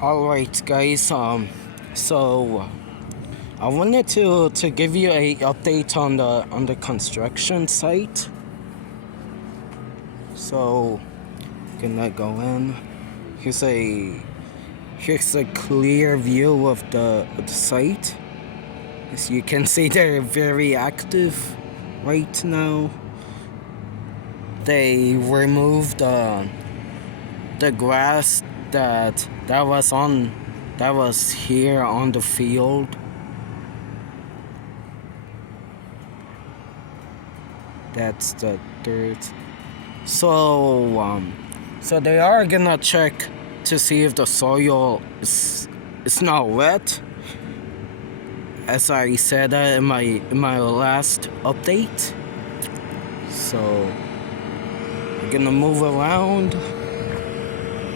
Alright guys, so I wanted to give you a update on the construction site. So gonna go in. Here's a clear view of the site. As you can see, they're very active right now. They removed the grass that was here on the field. That's the dirt. So they are gonna check to see if the soil is not wet, as I said in my last update. So we're gonna move around.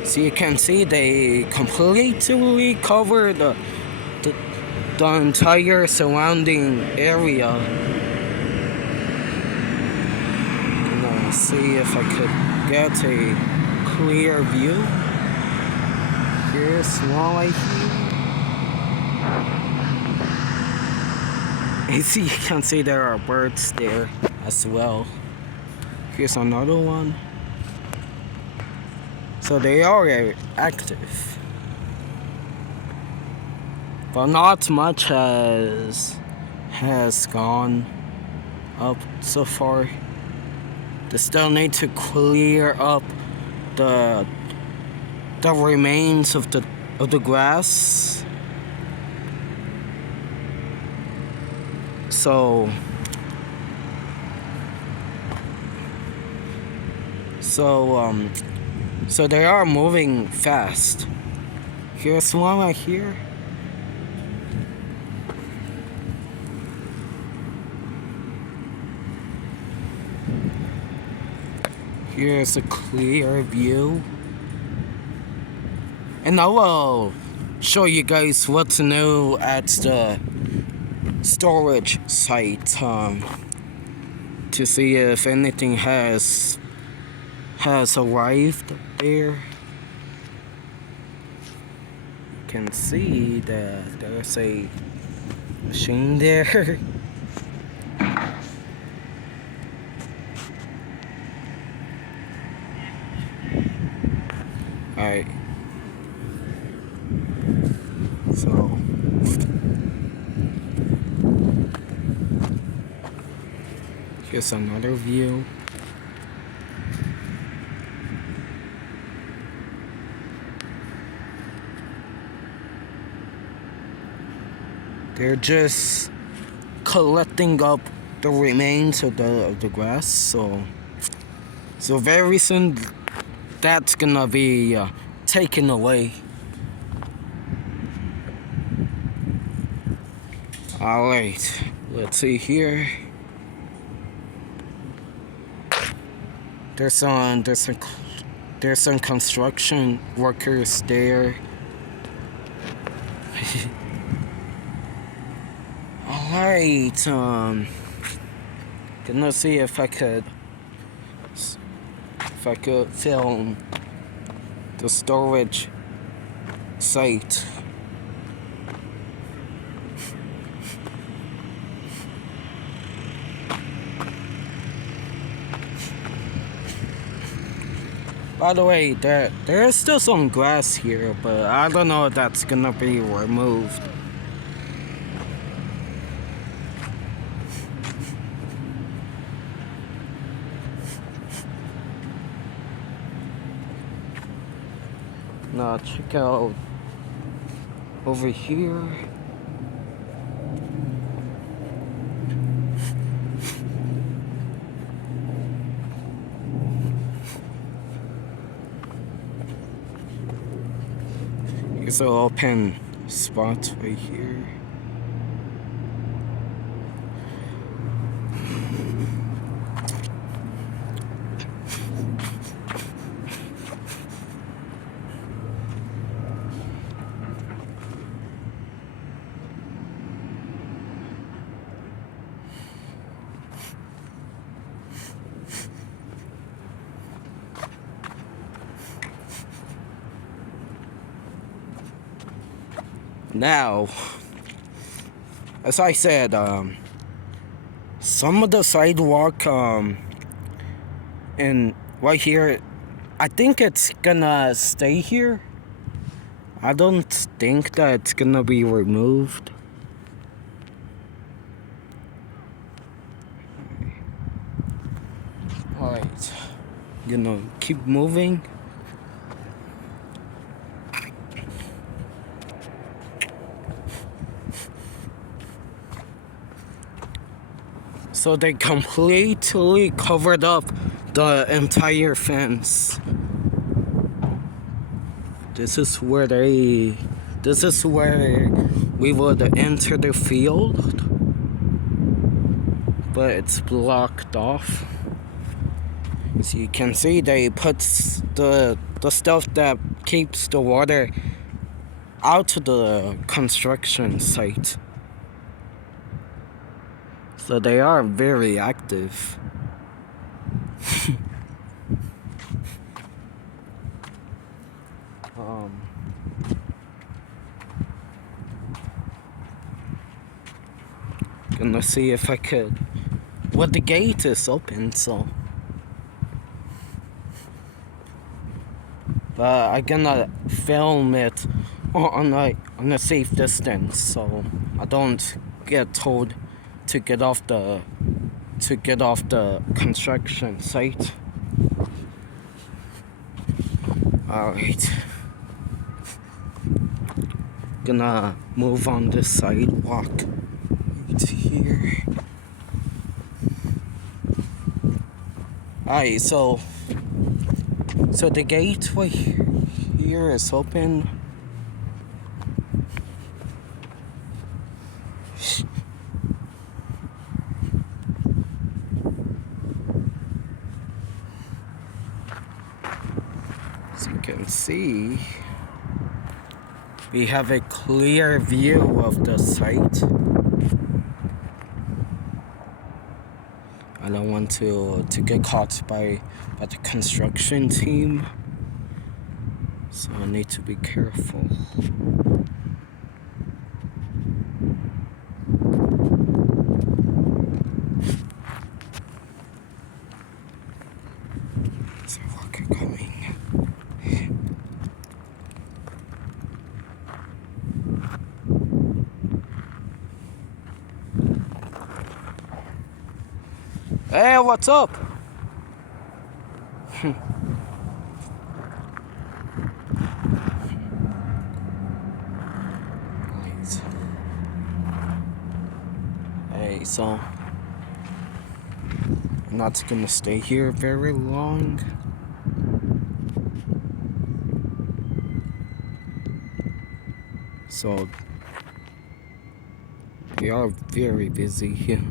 So you can see they completely cover the entire surrounding area. Gonna see if I could get a clear view. Here's one right here. As you can see, there are birds there as well. Here's another one. So they are active, but not much has gone up so far. They still need to clear up the remains of the grass. So they are moving fast. Here's one right here. Here's a clear view. And I will show you guys what's new at the storage site to see if anything has arrived there. You can see that there's a machine there. Alright. So here's another view. They're just collecting up the remains of the grass, so very soon that's gonna be taken away. Alright, let's see here. There's some construction workers there. Alright, gonna see if I could film the storage site. By the way, there is still some grass here, but I don't know if that's gonna be removed. Now check out over here. Here's an open spot right here. Now, as I said, some of the sidewalk and right here, I think it's gonna stay here. I don't think that it's gonna be removed. Alright, gonna keep moving. So they completely covered up the entire fence. This is where we would enter the field, but it's blocked off. So you can see they put the stuff that keeps the water out to the construction site. So they are very active. Gonna see if I could. Well, the gate is open, so. But I'm gonna film it on a safe distance, so I don't get told to get off the construction site. Alright. Gonna move on this sidewalk right here. Alright, so the gate right here is open. As you can see, we have a clear view of the site. I don't want to get caught by the construction team, so I need to be careful. There's a worker coming. Hey, what's up? Hey, so I'm not gonna stay here very long. So we are very busy here.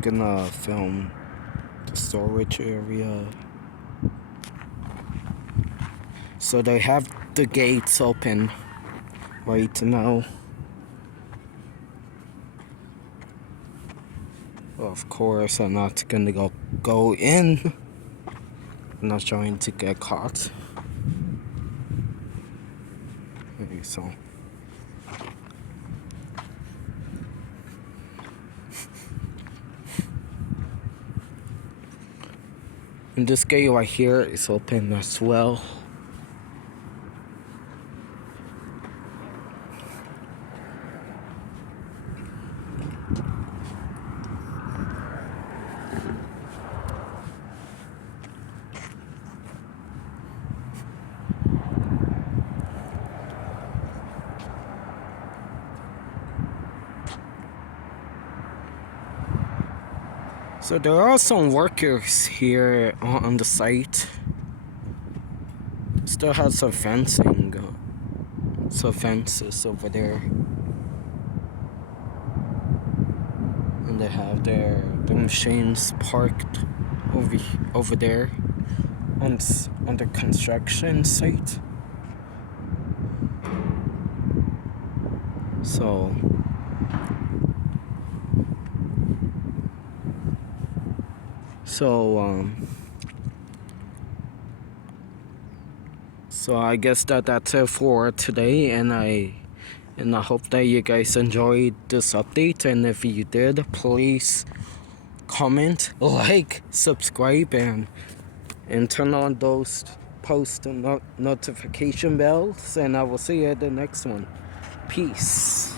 Gonna film the storage area. So they have the gates open right now. Of course, I'm not gonna go in. I'm not trying to get caught. Okay, so. And this gate right here is open as well. So there are some workers here on the site. Still has some fencing, some fences over there, and they have the machines parked over there on the construction site. So. So I guess that's it for today, and I hope that you guys enjoyed this update. And if you did, please comment, like, subscribe, and turn on those post notification bells. And I will see you at the next one. Peace.